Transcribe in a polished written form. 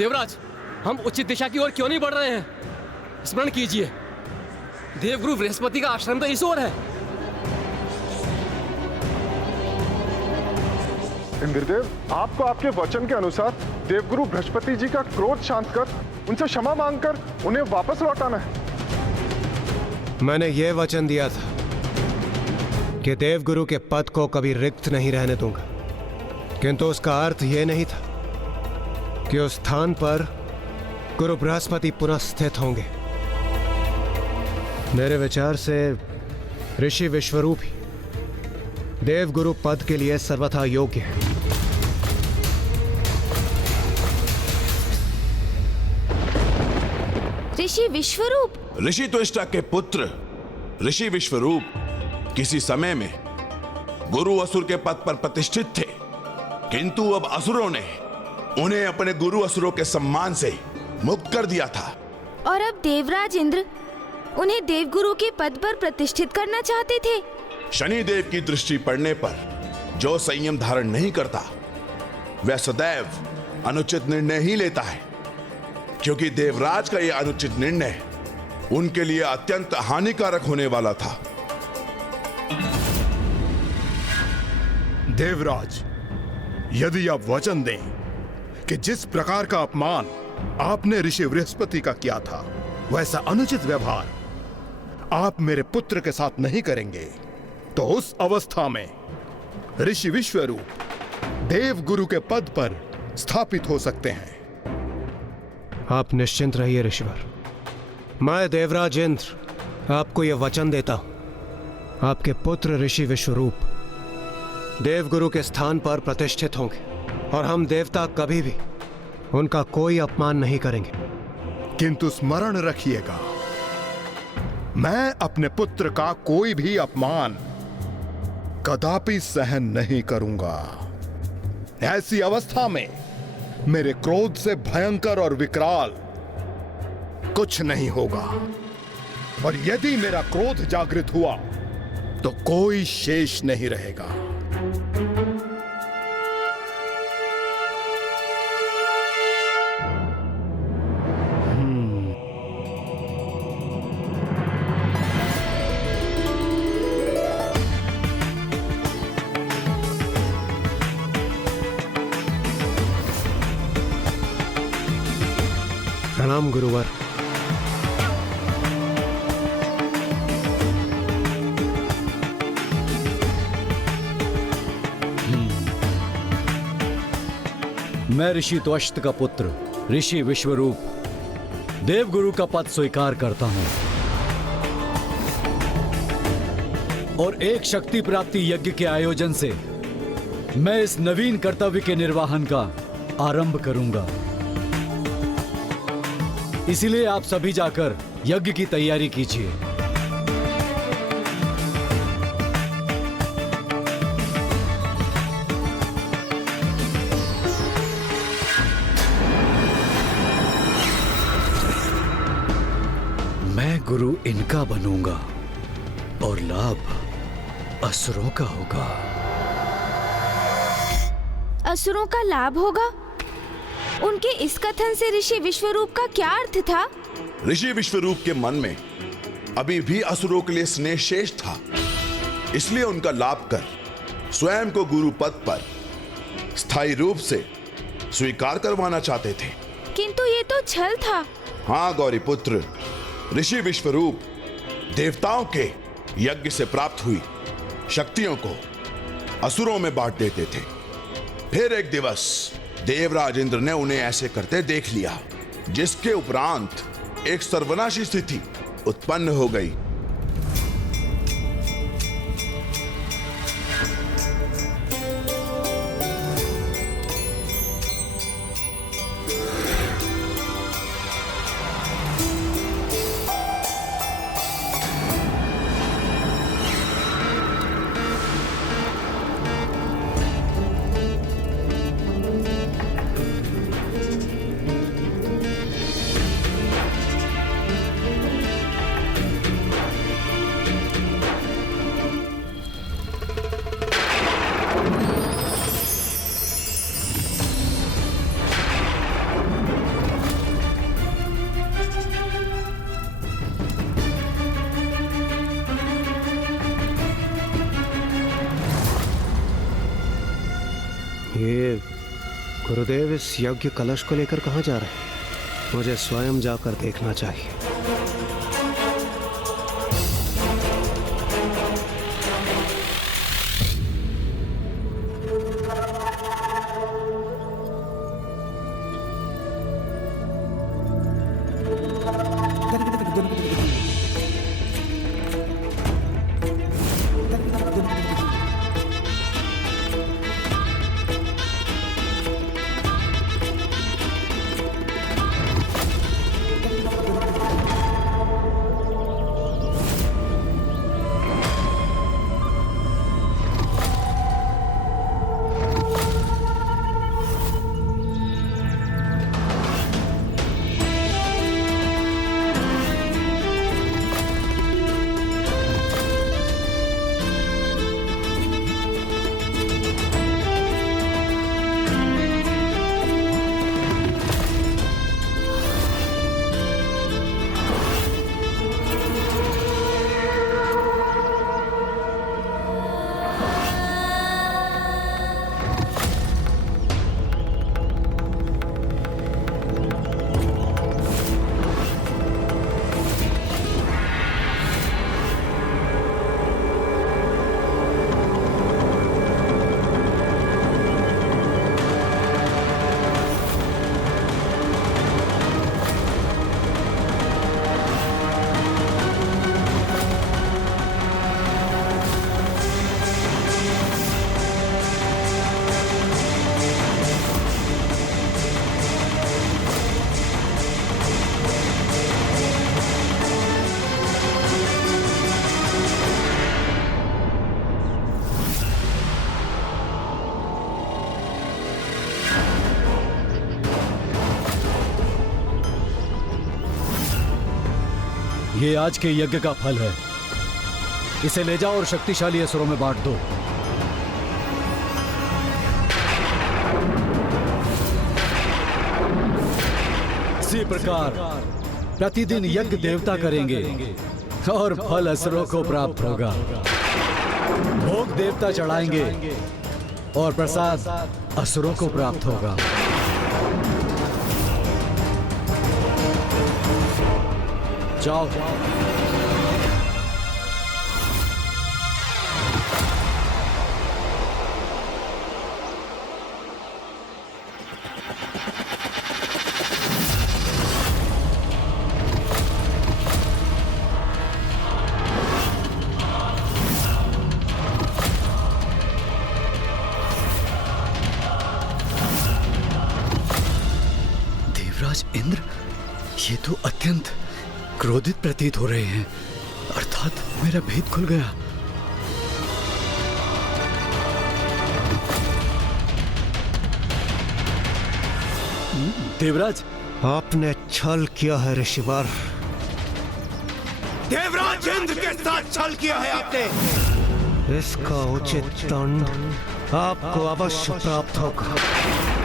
देवराज, हम उचित दिशा की ओर क्यों नहीं बढ़ रहे हैं? स्मरण कीजिए, देवगुरु बृहस्पति का आश्रम तो इस ओर है। इंद्रदेव, आपको आपके वचन के अनुसार देवगुरु बृहस्पति जी का क्रोध शांत कर उनसे क्षमा मांगकर उन्हें वापस लौटाना है। मैंने ये वचन दिया था कि देवगुरु के पद को कभी रिक्त नहीं रहने दूंगा, किंतु उसका अर्थ यह नहीं था कि उस स्थान पर गुरु बृहस्पति पुनः स्थित होंगे। मेरे विचार से ऋषि विश्वरूप ही देवगुरु पद के लिए सर्वथा योग्य है। ऋषि विश्वरूप? ऋषि त्वष्टा के पुत्र ऋषि विश्वरूप किसी समय में गुरु असुर के पद पर प्रतिष्ठित थे, किंतु अब असुरों ने उन्हें अपने गुरु असुरों के सम्मान से मुक्त कर दिया था। और अब देवराज इंद्र उन्हें देवगुरु के पद पर प्रतिष्ठित करना चाहते थे। शनिदेव की दृष्टि पड़ने पर जो संयम धारण नहीं करता वह सदैव अनुचित निर्णय ही लेता है, क्योंकि देवराज का यह अनुचित निर्णय उनके लिए अत्यंत हानिकारक होने वाला था। देवराज, यदि आप वचन दें कि जिस प्रकार का अपमान आपने ऋषि बृहस्पति का किया था, वैसा अनुचित व्यवहार आप मेरे पुत्र के साथ नहीं करेंगे, तो उस अवस्था में ऋषि विश्वरूप देवगुरु के पद पर स्थापित हो सकते हैं। आप निश्चिंत रहिए ऋषिवर। मैं देवराज इंद्र आपको यह वचन देता हूं, आपके पुत्र ऋषि विश्वरूप देवगुरु के स्थान पर प्रतिष्ठित होंगे और हम देवता कभी भी उनका कोई अपमान नहीं करेंगे। किंतु स्मरण रखिएगा, मैं अपने पुत्र का कोई भी अपमान कदापि सहन नहीं करूंगा। ऐसी अवस्था में मेरे क्रोध से भयंकर और विकराल कुछ नहीं होगा, और यदि मेरा क्रोध जागृत हुआ तो कोई शेष नहीं रहेगा। प्रणाम गुरुवर। मैं ऋषि त्वष्ट का पुत्र ऋषि विश्वरूप देवगुरु का पद स्वीकार करता हूं और एक शक्ति प्राप्ति यज्ञ के आयोजन से मैं इस नवीन कर्तव्य के निर्वहन का आरंभ करूंगा। इसीलिए आप सभी जाकर यज्ञ की तैयारी कीजिए। मैं गुरु इनका बनूंगा और लाभ असुरों का होगा। असुरों का लाभ होगा? उनके इस कथन से ऋषि विश्वरूप का क्या अर्थ था? ऋषि विश्वरूप के मन में अभी भी असुरों के लिए स्नेह शेष था, इसलिए उनका लाभ कर स्वयं को गुरु पद पर स्थायी रूप से स्वीकार करवाना चाहते थे। किंतु ये तो छल था। हाँ गौरी पुत्र, ऋषि विश्वरूप देवताओं के यज्ञ से प्राप्त हुई शक्तियों को असुरों में बांट देते थे। फिर एक दिवस देवराज इंद्र ने उन्हें ऐसे करते देख लिया, जिसके उपरांत एक सर्वनाशी स्थिति उत्पन्न हो गई। गुरुदेव इस यज्ञ कलश को लेकर कहाँ जा रहे हैं? मुझे स्वयं जाकर देखना चाहिए। ये आज के यज्ञ का फल है। इसे ले जाओ और शक्तिशाली असुरों में बांट दो। इसी प्रकार प्रतिदिन यज्ञ देवता करेंगे और फल असुरों को प्राप्त होगा। भोग देवता चढ़ाएंगे और प्रसाद असुरों को प्राप्त होगा। जाओ। देवराज इंद्र, ये तो अत्यंत क्रोधित प्रतीत हो रहे हैं। अर्थात मेरा भेद खुल गया। देवराज, आपने छल किया है ऋषिवर। देवराज इंद्र के साथ छल किया है आपने। इसका उचित दंड आपको अवश्य प्राप्त होगा।